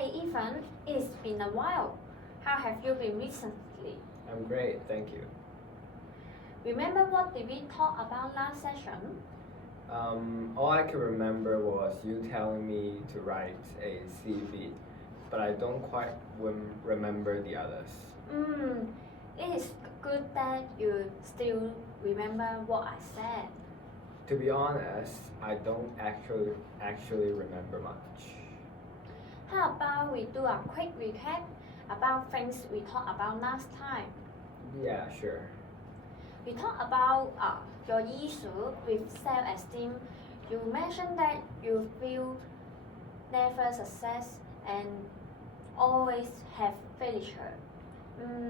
Hey Ethan, it's been a while. How have you been recently? I'm great, thank you. Remember what did we talk about last session? All I can remember was you telling me to write a CV, but I don't quite remember the others. It is good that you still remember what I said. To be honest, I don't actually remember much. How about we do a quick recap about things we talked about last time? Yeah, sure. We talked about your issue with self-esteem. You mentioned that you feel never success and always have failure.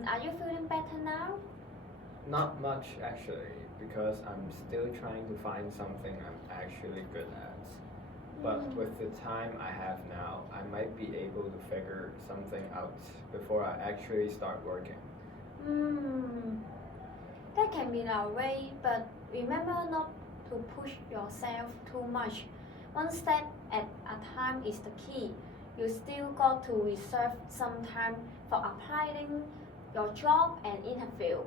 Are you feeling better now? Not much actually, because I'm still trying to find something I'm actually good at. But with the time I have now, I might be able to figure something out before I actually start working. That can be our way, but remember not to push yourself too much. One step at a time is the key. You still got to reserve some time for applying your job and interview.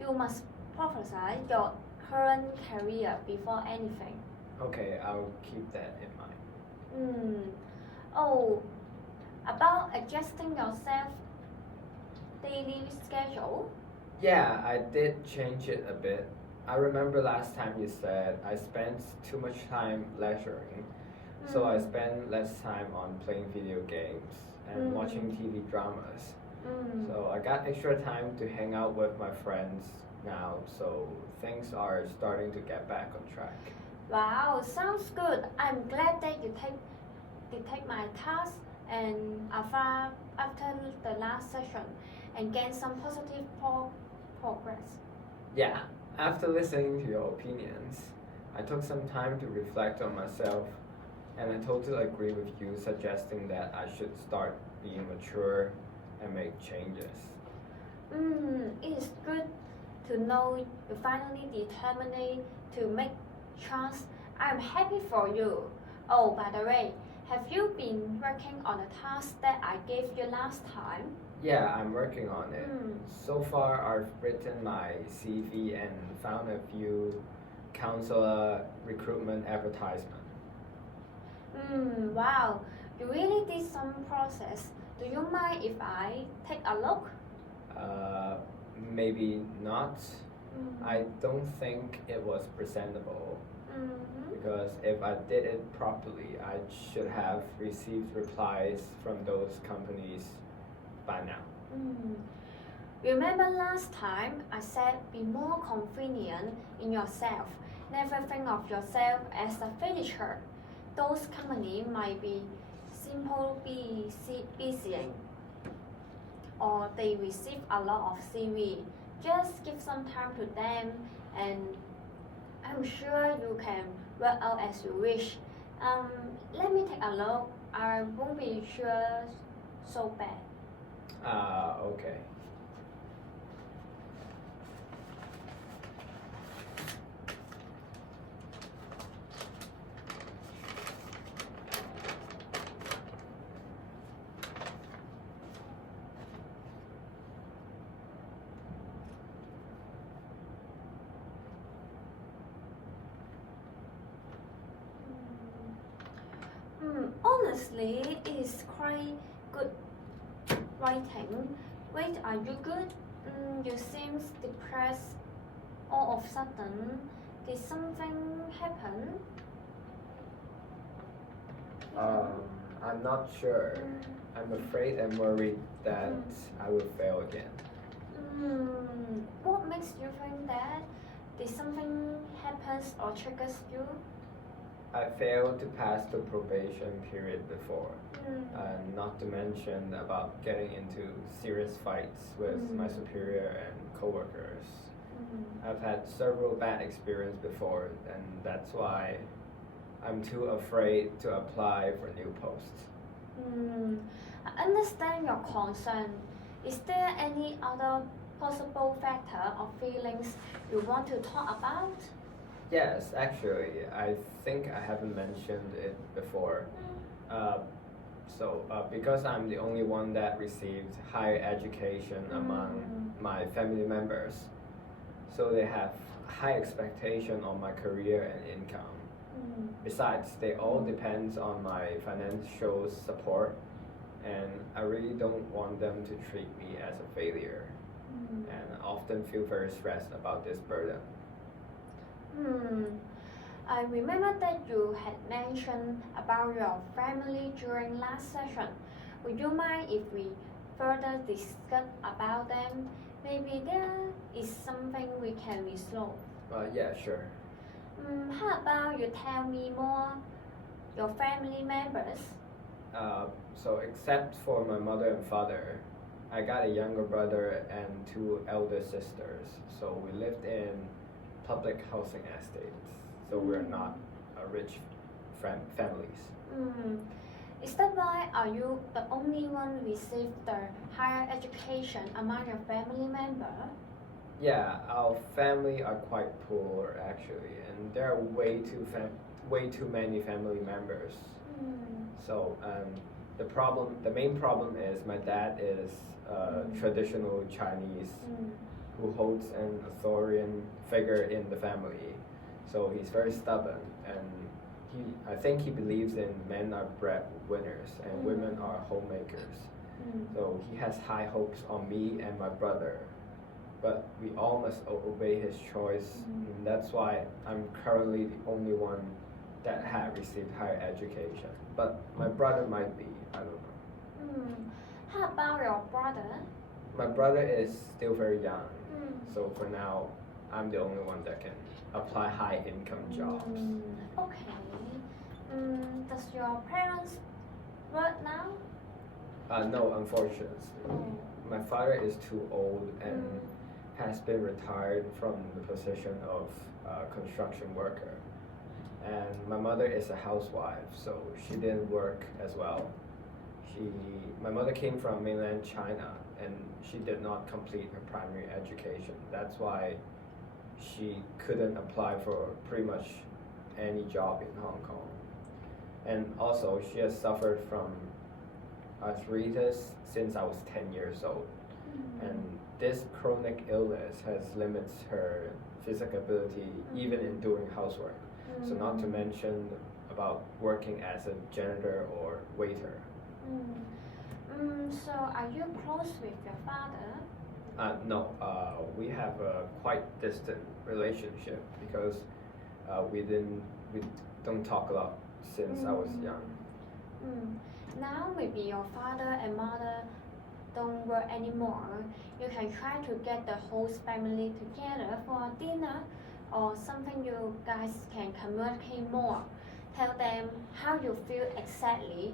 You must prioritize your current career before anything. Okay, I'll keep that in mind. Oh, about adjusting yourself daily schedule. Yeah, I did change it a bit. I remember last time you said I spent too much time leisuring, so I spend less time on playing video games and watching TV dramas. So I got extra time to hang out with my friends now, so things are starting to get back on track. Wow, sounds good. I'm glad that you take my task and after the last session and gain some positive progress. Yeah, after listening to your opinions, I took some time to reflect on myself, and I totally agree with you suggesting that I should start being mature and make changes. It's good to know you finally determined to make choice. I'm happy for you. Oh, by the way, have you been working on the task that I gave you last time? Yeah, I'm working on it. So far, I've written my CV and found a few counselor recruitment advertisements. Wow, you really did some process. Do you mind if I take a look? Maybe not. I don't think it was presentable because if I did it properly, I should have received replies from those companies by now. Remember last time I said be more confident in yourself. Never think of yourself as a failure. Those companies might be busy or they receive a lot of CV. Just give some time to them and I'm sure you can work out as you wish. Let me take a look. I won't be sure so bad. Okay. Honestly, it's quite good writing. Wait, are you good? You seem depressed all of a sudden. Did something happen? I'm not sure. I'm afraid and worried that I will fail again. What makes you think that? Did something happen or triggers you? I failed to pass the probation period before, not to mention about getting into serious fights with my superior and coworkers. I've had several bad experiences before, and that's why I'm too afraid to apply for new posts. I understand your concern. Is there any other possible factor or feelings you want to talk about? Yes, actually, I think I haven't mentioned it before. So because I'm the only one that received higher education among my family members, so they have high expectation on my career and income. Besides, they all depend on my financial support, and I really don't want them to treat me as a failure. And I often feel very stressed about this burden. I remember that you had mentioned about your family during last session. Would you mind if we further discuss about them? Maybe there is something we can resolve. Yeah, sure. How about you tell me more your family members? So except for my mother and father, I got a younger brother and two elder sisters. So we lived in public housing estates. So we're not rich families. Is that why are you the only one received the higher education among your family member? Yeah, our family are quite poor actually, and there are way too many family members. So the main problem is my dad is traditional Chinese who holds an authoritarian figure in the family. So he's very stubborn, and I think he believes in men are breadwinners and women are homemakers. So he has high hopes on me and my brother, but we all must obey his choice. And that's why I'm currently the only one that had received higher education. But my brother might be, I don't know. How about your brother? My brother is still very young, so for now, I'm the only one that can apply high income jobs. Okay. Does your parents work now? No, unfortunately. My father is too old and has been retired from the position of construction worker. And my mother is a housewife, so she didn't work as well. My mother came from mainland China, and she did not complete her primary education. That's why she couldn't apply for pretty much any job in Hong Kong. And also, she has suffered from arthritis since I was 10 years old. And this chronic illness has limits her physical ability even in doing housework. So not to mention about working as a janitor or waiter. So are you close with your father? No, we have a quite distant relationship because we don't talk a lot since I was young. Now maybe your father and mother don't work anymore. You can try to get the whole family together for dinner or something. You guys can communicate more. Tell them how you feel exactly.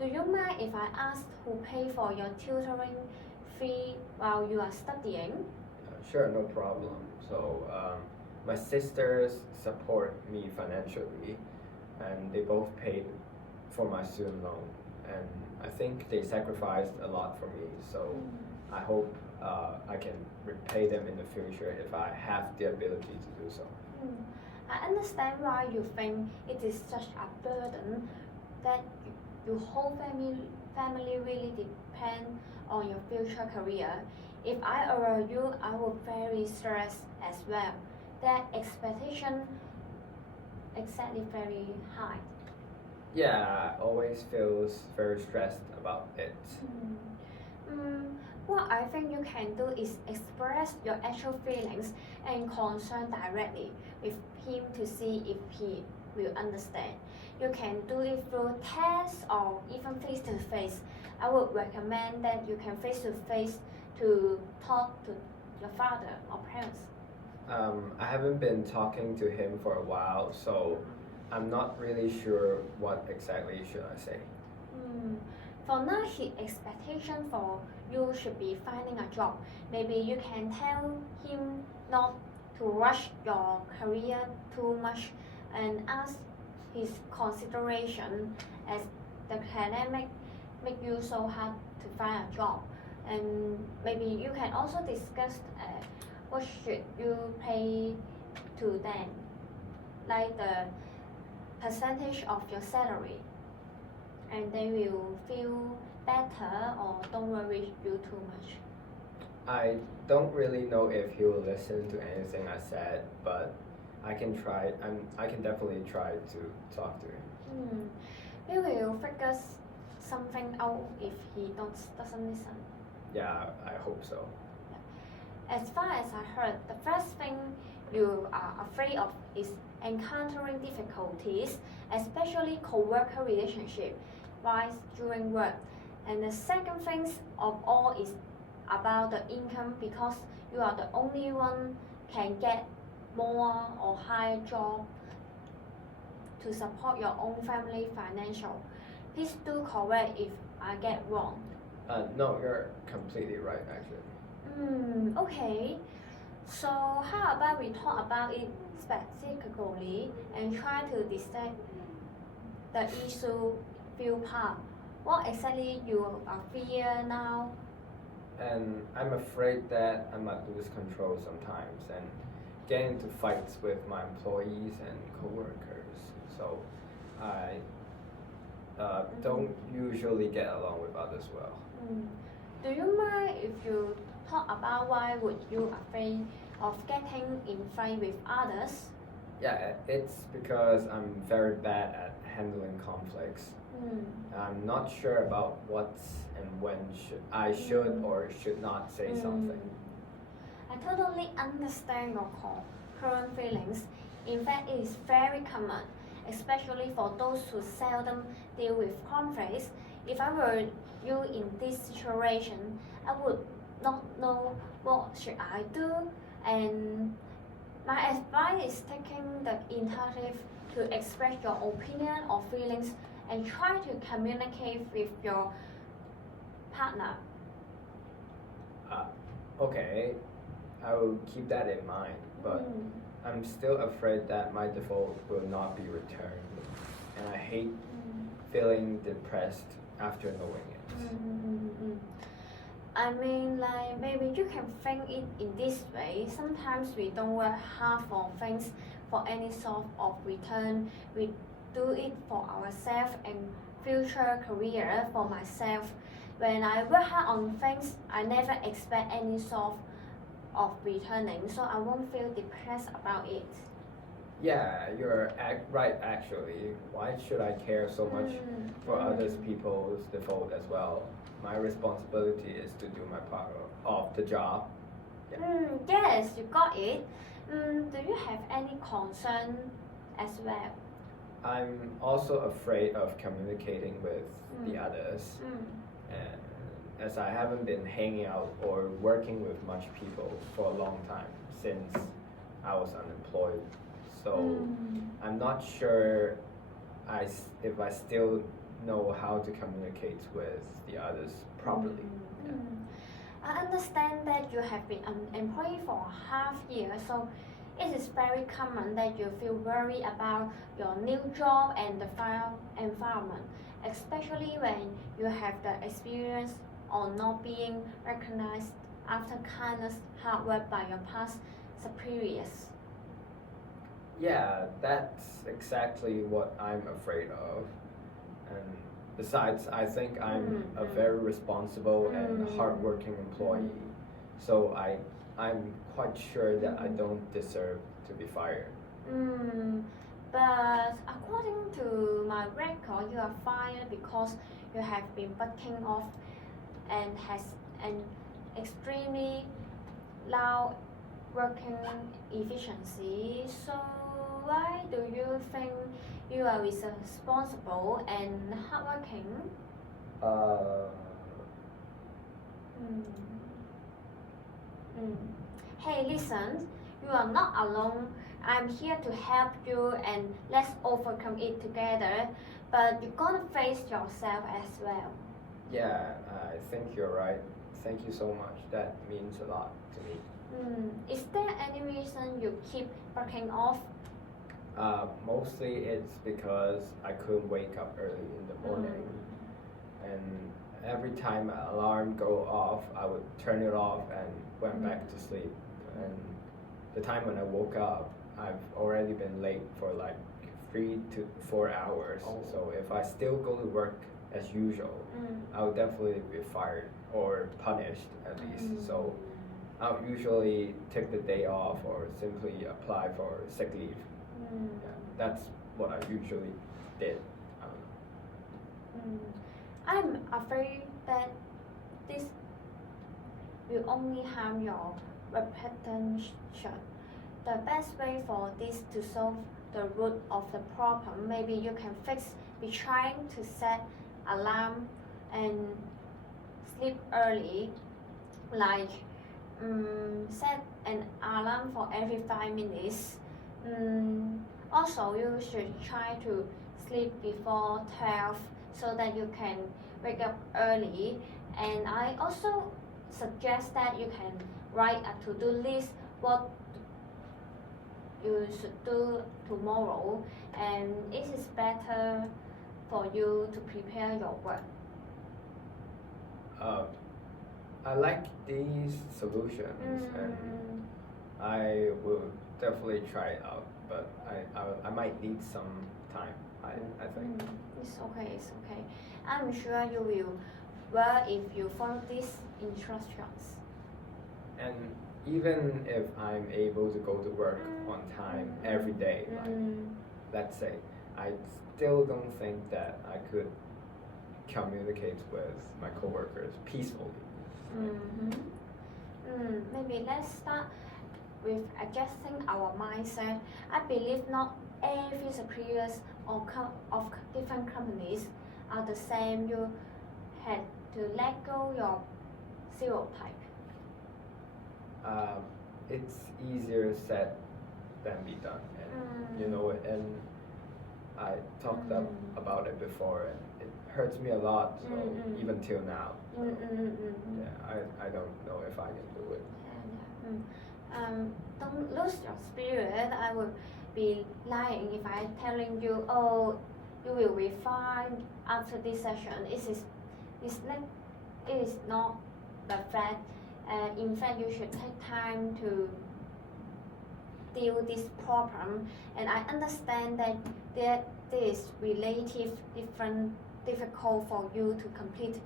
Do you mind if I ask who pay for your tutoring fee while you are studying? Sure, no problem. So my sisters support me financially, and they both paid for my student loan. And I think they sacrificed a lot for me. So I hope I can repay them in the future if I have the ability to do so. I understand why you think it is such a burden that your whole family really depend on your future career. If I were you, I would very stressed as well. That expectation exactly very high. Yeah, I always feels very stressed about it. What I think you can do is express your actual feelings and concern directly with him to see if he will understand. You can do it through text or even face to face. I would recommend that you can face to face to talk to your father or parents. I haven't been talking to him for a while, so I'm not really sure what exactly should I say. For now, his expectation for you should be finding a job. Maybe you can tell him not to rush your career too much and ask his consideration as the pandemic make you so hard to find a job. And maybe you can also discuss what should you pay to them, like the percentage of your salary. and they will feel better or don't worry you too much? I don't really know if he will listen to anything I said, but I can try. I can definitely try to talk to him. We will figure something out if he doesn't listen. Yeah, I hope so. As far as I heard, the first thing you are afraid of is encountering difficulties, especially co-worker relationship, while during work. And the second thing of all is about the income because you are the only one can get more or higher job to support your own family financial. Please do correct if I get wrong. No, you're completely right, actually. Okay. So how about we talk about it specifically and try to dissect the issue few part. What exactly you are fear now? And I'm afraid that I might lose control sometimes and get into fights with my employees and coworkers. So I don't usually get along with others well. Do you mind if you talk about why would you afraid of getting in fight with others? Yeah, it's because I'm very bad at handling conflicts. I'm not sure about what and when I should or should not say something. I totally understand your current feelings. In fact, it is very common, especially for those who seldom deal with conflicts. If I were you in this situation, I would not know what should I do, and my advice is taking the initiative to express your opinion or feelings and try to communicate with your partner. Okay, I will keep that in mind, but I'm still afraid that my default will not be returned, and I hate feeling depressed after knowing it. I mean, like maybe you can think it in this way. Sometimes we don't work hard for things for any sort of return. We do it for ourselves and future career for myself. When I work hard on things, I never expect any sort of returning, so I won't feel depressed about it. Yeah, you're right actually. Why should I care so much for others people's default as well? My responsibility is to do my part of the job. Yeah. Yes, you got it. Do you have any concern as well? I'm also afraid of communicating with the others. And as I haven't been hanging out or working with much people for a long time since I was unemployed. So I'm not sure if I still know how to communicate with the others properly. I understand that you have been unemployed for a half year, so it is very common that you feel worried about your new job and the environment, especially when you have the experience of not being recognized after kindness hard work by your past superiors. Yeah, that's exactly what I'm afraid of. And besides, I think I'm a very responsible and hardworking employee. So I'm quite sure that I don't deserve to be fired. But according to my record, you are fired because you have been backing off and has an extremely loud working efficiency. So why do you think you are responsible and hardworking? Hey, listen, you are not alone. I'm here to help you and let's overcome it together. But you're gonna face yourself as well. Yeah, I think you're right. Thank you so much. That means a lot to me. Is there any reason you keep breaking off? Mostly it's because I couldn't wake up early in the morning. And every time my alarm go off, I would turn it off and went back to sleep. And the time when I woke up, I've already been late for like 3 to 4 hours. So if I still go to work as usual, I would definitely be fired or punished at least. So I'll usually take the day off or simply apply for sick leave. Yeah, that's what I usually did. I'm afraid that this will only harm your reputation. The best way for this to solve the root of the problem, maybe you can be trying to set alarm and sleep early, like set an alarm for every 5 minutes. Also, you should try to sleep before 12 so that you can wake up early. And I also suggest that you can write a to-do list what you should do tomorrow, and it is better for you to prepare your work. I like these solutions, and I will definitely try it out. But I might need some time. I think. It's okay. I'm sure you will well if you follow these instructions. And even if I'm able to go to work on time every day, like let's say, I still don't think that I could communicate with my coworkers peacefully. Maybe let's start with adjusting our mindset. I believe not every superiors of different companies are the same. You had to let go your stereotype. It's easier said than be done, and you know it. And I talked about it before, and it hurts me a lot. So even till now, yeah, I don't know if I can do it. Don't lose your spirit. I would be lying if I'm telling you, oh, you will be fine after this session. It is not the fact. In fact, you should take time to deal with this problem. And I understand that there is relative difficult for you to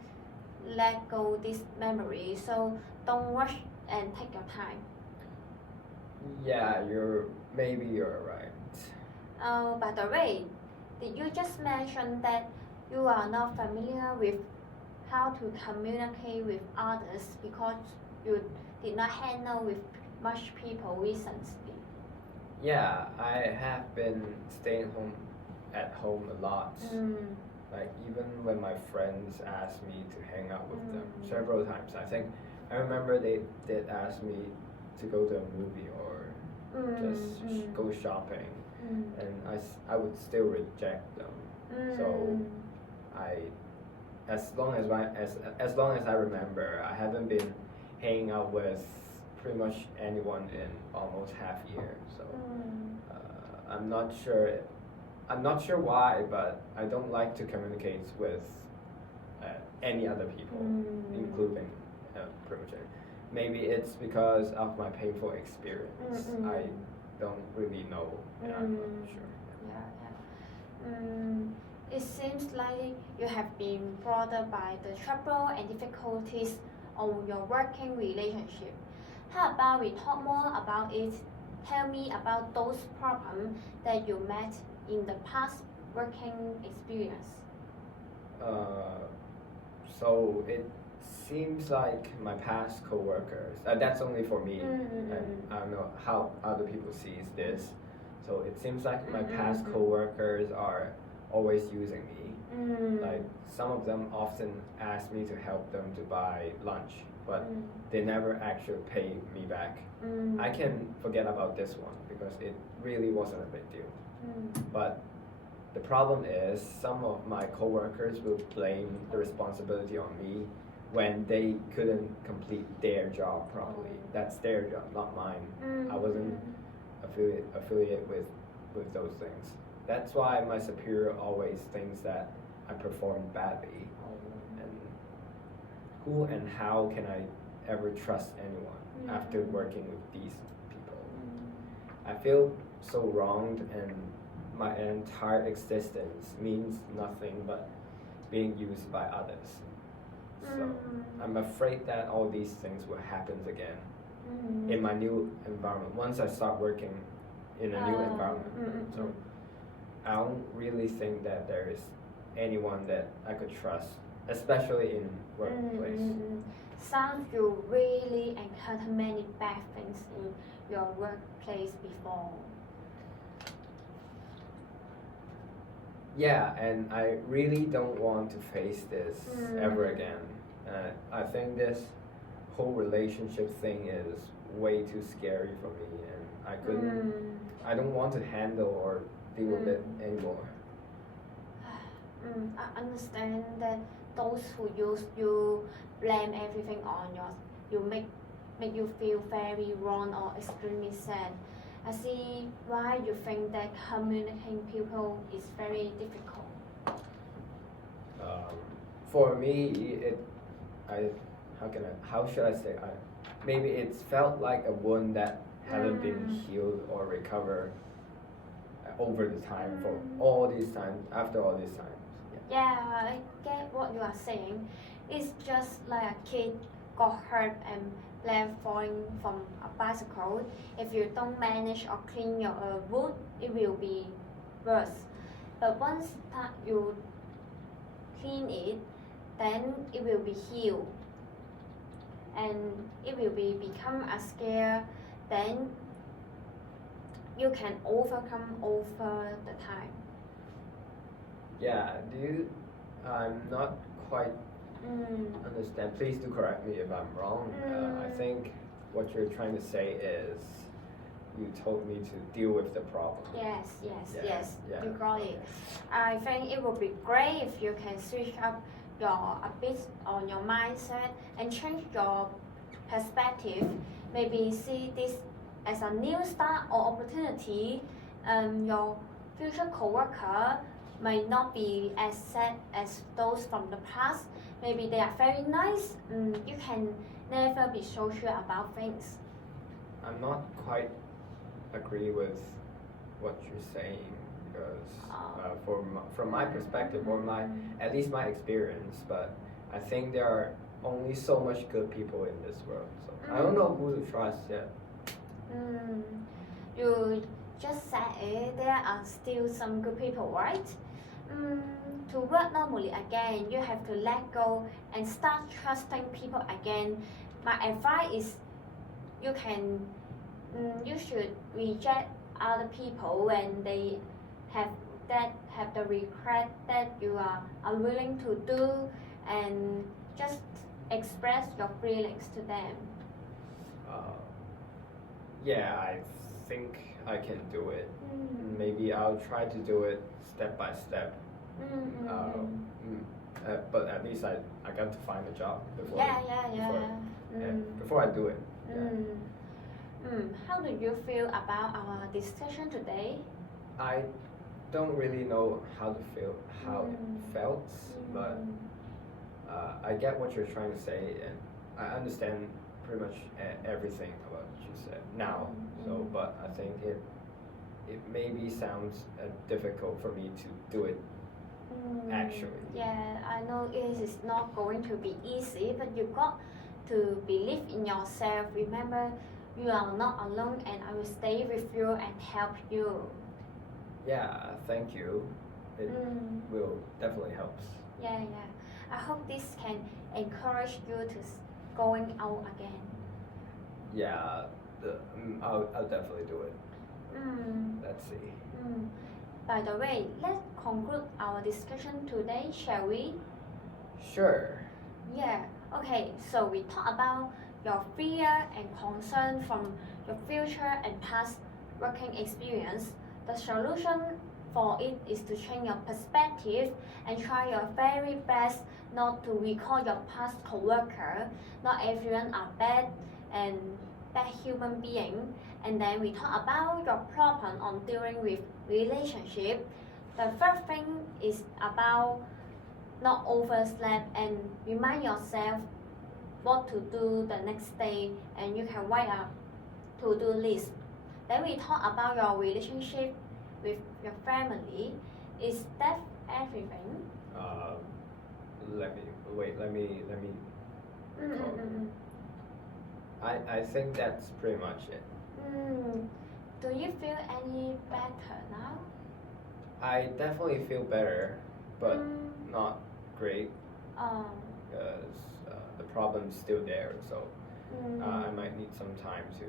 let go this memory. So don't rush and take your time. Yeah, maybe you're right. Oh, by the way, did you just mention that you are not familiar with how to communicate with others because you did not handle with much people recently? Yeah, I have been staying at home a lot. Like even when my friends asked me to hang out with them several times, I remember they did ask me to go to a movie or just go shopping, and I would still reject them. So as long as I remember, I haven't been hanging out with pretty much anyone in almost half a year. So I'm not sure why, but I don't like to communicate with any other people, including pretty much. Maybe it's because of my painful experience. I don't really know, and I'm not sure. It seems like you have been bothered by the trouble and difficulties on your working relationship. How about we talk more about it? Tell me about those problems that you met in the past working experience. So it seems like my past coworkers. That's only for me, and I don't know how other people sees this. So it seems like my past coworkers are always using me. Like some of them often ask me to help them to buy lunch, but they never actually pay me back. I can forget about this one because it really wasn't a big deal. But the problem is some of my coworkers will blame the responsibility on me when they couldn't complete their job properly. That's their job, not mine. I wasn't affiliate with those things. That's why my superior always thinks that I performed badly. And who and how can I ever trust anyone after working with these people? I feel so wronged, and my entire existence means nothing but being used by others. So Mm. I'm afraid that all these things will happen again in my new environment once I start working in a new environment. So I don't really think that there is anyone that I could trust, especially in workplace. Sounds you really encounter many bad things in your workplace before. Yeah, and I really don't want to face this ever again. I think this whole relationship thing is way too scary for me, and I couldn't. I don't want to handle or deal with it anymore. I understand that those who use you blame everything on you make you feel very wrong or extremely sad. I see why you think that communicating people is very difficult. For me, how should I say? Maybe it's felt like a wound that hasn't been healed or recovered over the time for all these times. After all these times. Yeah, I get what you are saying. It's just like a kid got hurt and left falling from a bicycle. If you don't manage or clean your wound, it will be worse. But once you clean it, then it will be healed. And it will become a scare, then you can overcome over the time. Yeah, I'm not quite understand. Please do correct me if I'm wrong. I think what you're trying to say is you told me to deal with the problem. Yes, Yeah. you got it. I think it would be great if you can switch up a bit on your mindset and change your perspective. Maybe see this as a new start or opportunity. Your future coworker may not be as sad as those from the past. Maybe they are very nice. You can never be so sure about things. I'm not quite agree with what you're saying because from my perspective or at least my experience, but I think there are only so much good people in this world. So I don't know who to trust yet. You just said it, there are still some good people, right? To work normally again, you have to let go and start trusting people again. My advice is you should reject other people when they have the regret that you are unwilling to do, and just express your feelings to them. Yeah, I think I can do it. Maybe I'll try to do it step by step. But at least I got to find a job before. Before I do it. How do you feel about our discussion today? I don't really know how it felt, but I get what you're trying to say, and I understand pretty much everything about what you said now. So, but I think it maybe sounds difficult for me to do it. Actually. Yeah, I know it is not going to be easy, but you got to believe in yourself. Remember, you are not alone, and I will stay with you and help you. Yeah, thank you. It will definitely help. Yeah. I hope this can encourage you to going out again. Yeah, I'll definitely do it. Let's see. By the way, let's conclude our discussion today, shall we? Sure. Yeah. Okay, so we talk about your fear and concern from your future and past working experience. The solution for it is to change your perspective and try your very best not to recall your past coworker. Not everyone are bad human being. And then we talk about your problem on dealing with relationship. The first thing is about not oversleep and remind yourself what to do the next day, and you can write a to-do list. Then we talk about your relationship with your family. Is that everything? let me wait. Let me. Mm-mm. I think that's pretty much it. Do you feel any better now? I definitely feel better, but not great Um, because the problem's still there. So mm, I might need some time to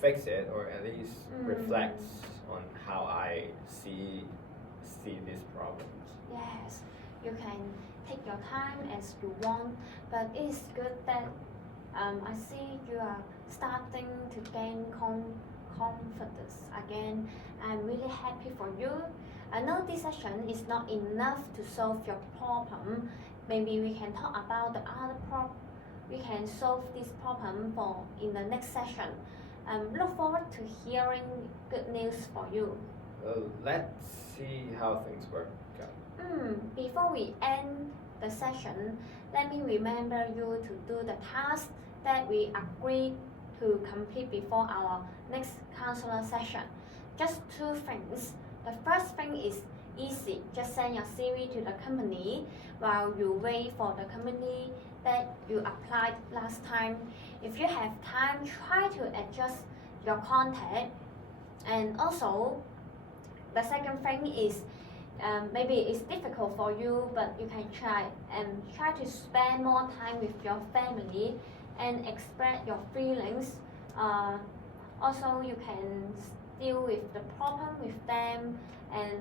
fix it, or at least reflect on how I see these problems. yes, you can take your time as you want, but it's good that I see you are starting to gain confidence again. I'm really happy for you. I know this session is not enough to solve your problem. Maybe we can talk about the other problem. We can solve this problem for in the next session. Look forward to hearing good news for you. Let's see how things work out. Before we end the session, let me remember you to do the task that we agreed to complete before our next counselor session. Just 2 things. The first thing is easy. Just send your CV to the company while you wait for the company that you applied last time. If you have time, try to adjust your content. And also, the second thing is maybe it's difficult for you, but you can try to spend more time with your family and express your feelings. Also, you can deal with the problem with them and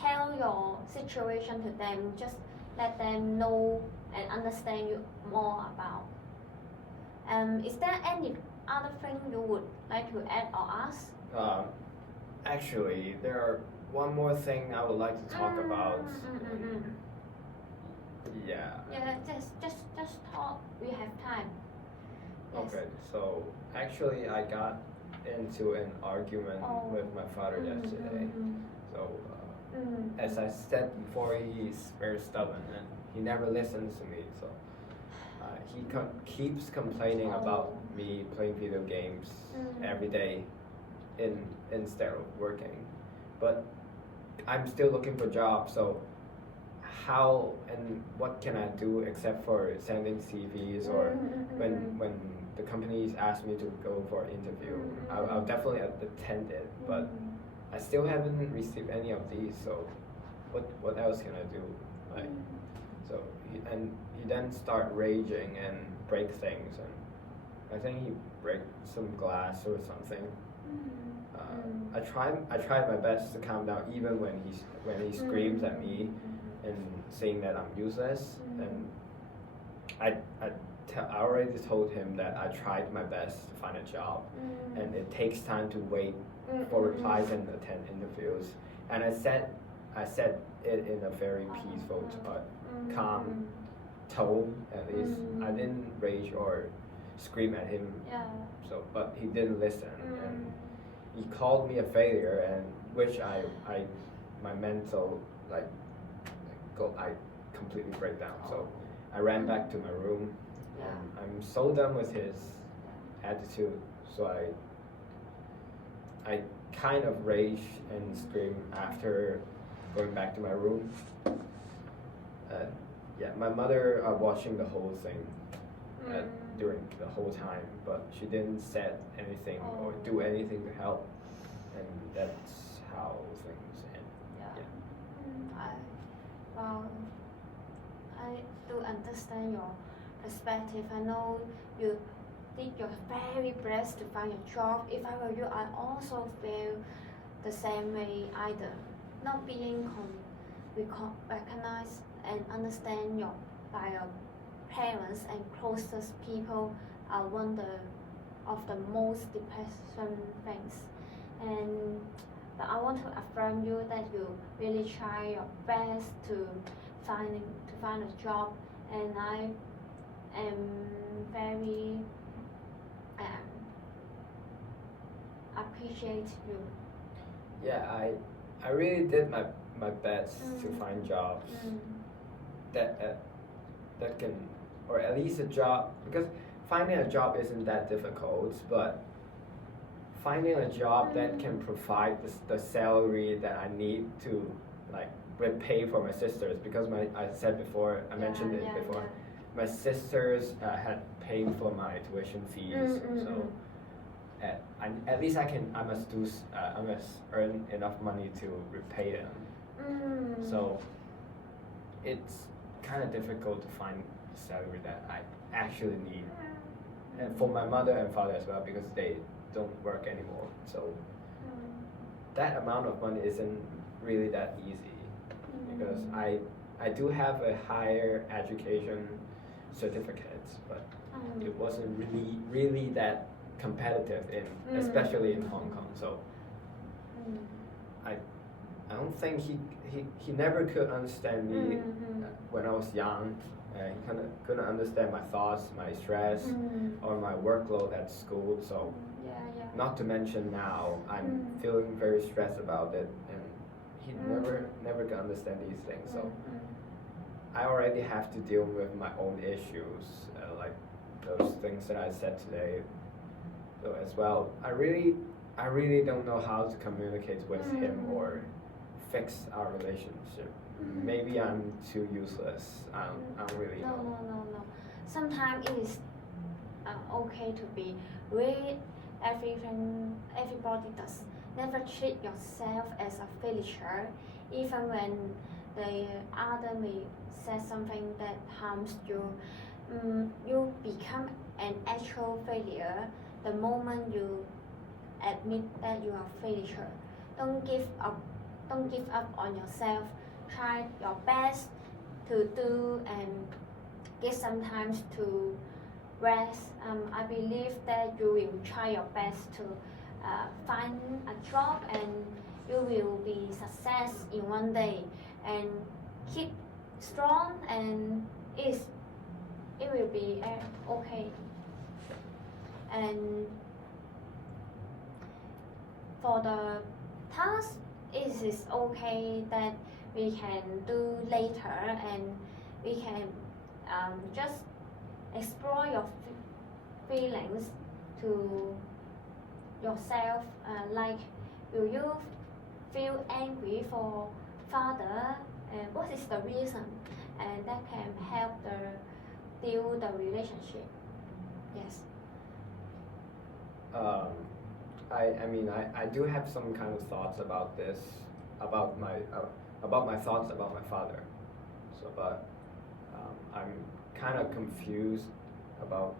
tell your situation to them. Just let them know and understand you more about. Is there any other thing you would like to add or ask? Actually, there are one more thing I would like to talk about. Yeah. Yeah, just talk. We have time. Yes. Okay, so actually I got into an argument with my father yesterday. So as I said before, he's very stubborn and he never listens to me. So he keeps complaining about me playing video games every day instead of working. But I'm still looking for a job, so how and what can I do except for sending CVs or when the companies ask me to go for an interview, I'll definitely attend it, but I still haven't received any of these, so what else can I do? Like, so he then start raging and break things, and I think he break some glass or something. I tried my best to calm down even when he screams at me and saying that I'm useless, and I already told him that I tried my best to find a job, and it takes time to wait for replies and attend interviews, and I said it in a very peaceful calm tone, at least. I didn't rage or scream at him, but he didn't listen, and he called me a failure, and which my mental I completely break down. So I ran back to my room. I'm so done with his attitude. So I kind of rage and scream after going back to my room. My mother watching the whole thing during the whole time, but she didn't say anything or do anything to help, and that's how things end. I do understand your perspective. I know you did your very best to find a job. If I were you, I also feel the same way either. Not being recognized and understand by your parents and closest people are one of the most depressing things. But I want to affirm you that you really try your best to find a job, and I am very appreciate you. Yeah, I really did my best to find jobs that can, or at least a job, because finding a job isn't that difficult, but finding a job that can provide the salary that I need to repay for my sisters because I said before, I mentioned it before. My sisters had paid for my tuition fees, so at least I must earn enough money to repay them. So it's kind of difficult to find a salary that I actually need, and for my mother and father as well because they don't work anymore. So that amount of money isn't really that easy because I do have a higher education certificate, but it wasn't really that competitive especially in Hong Kong. So I don't think he never could understand me when I was young. He couldn't understand my thoughts, my stress, or my workload at school. So not to mention now I'm feeling very stressed about it, and he never could understand these things. So I already have to deal with my own issues, like those things that I said today. So as well, I really don't know how to communicate with him or fix our relationship. Maybe I'm too useless. I don't really know. No. Sometimes it is okay to be read everybody does. Never treat yourself as a failure, even when the other may say something that harms you. You become an actual failure the moment you admit that you are failure. Don't give up on yourself. Try your best to do and give some time to rest. I believe that you will try your best to find a job and you will be success in one day, and keep strong and it will be okay. And for the task, it is okay that we can do later, and we can just explore your feelings to yourself. Like, will you feel angry for father, and what is the reason? And that can help deal the relationship. Yes. I do have some kind of thoughts about this, about my thoughts about my father. So, but I'm kind of confused about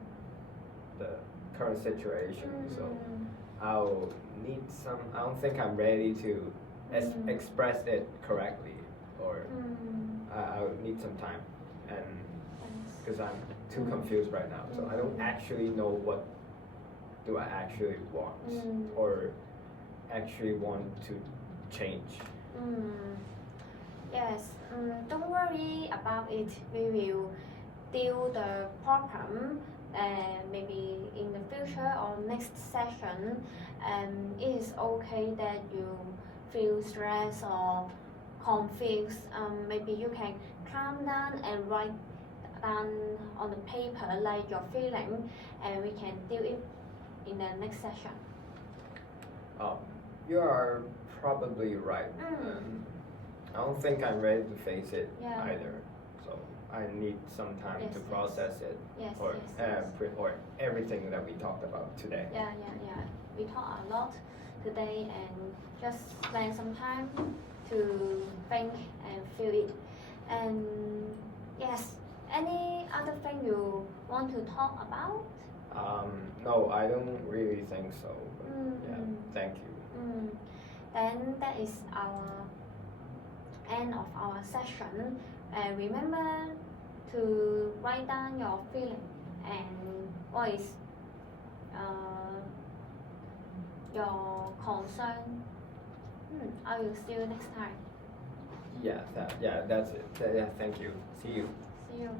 the current situation. So I'll need some. I don't think I'm ready to express it correctly, or I'll need some time, and because I'm too confused right now. So I don't actually know what do I actually want or actually want to change. Yes, don't worry about it. We will deal the problem maybe in the future or next session. It is okay that you feel stressed or confused. Maybe you can calm down and write down on the paper like your feeling, and we can deal it in the next session. You are probably right. I don't think I'm ready to face it either. So I need some time to process it, or everything that we talked about today. Yeah. We talked a lot today, and just spend some time to think and feel it. And yes, any other thing you want to talk about? No, I don't really think so. But yeah, thank you. Then that is our end of our session. Remember to write down your feeling and what is your concern. I will see you next time. Yeah, that's it. Yeah, thank you. See you. See you.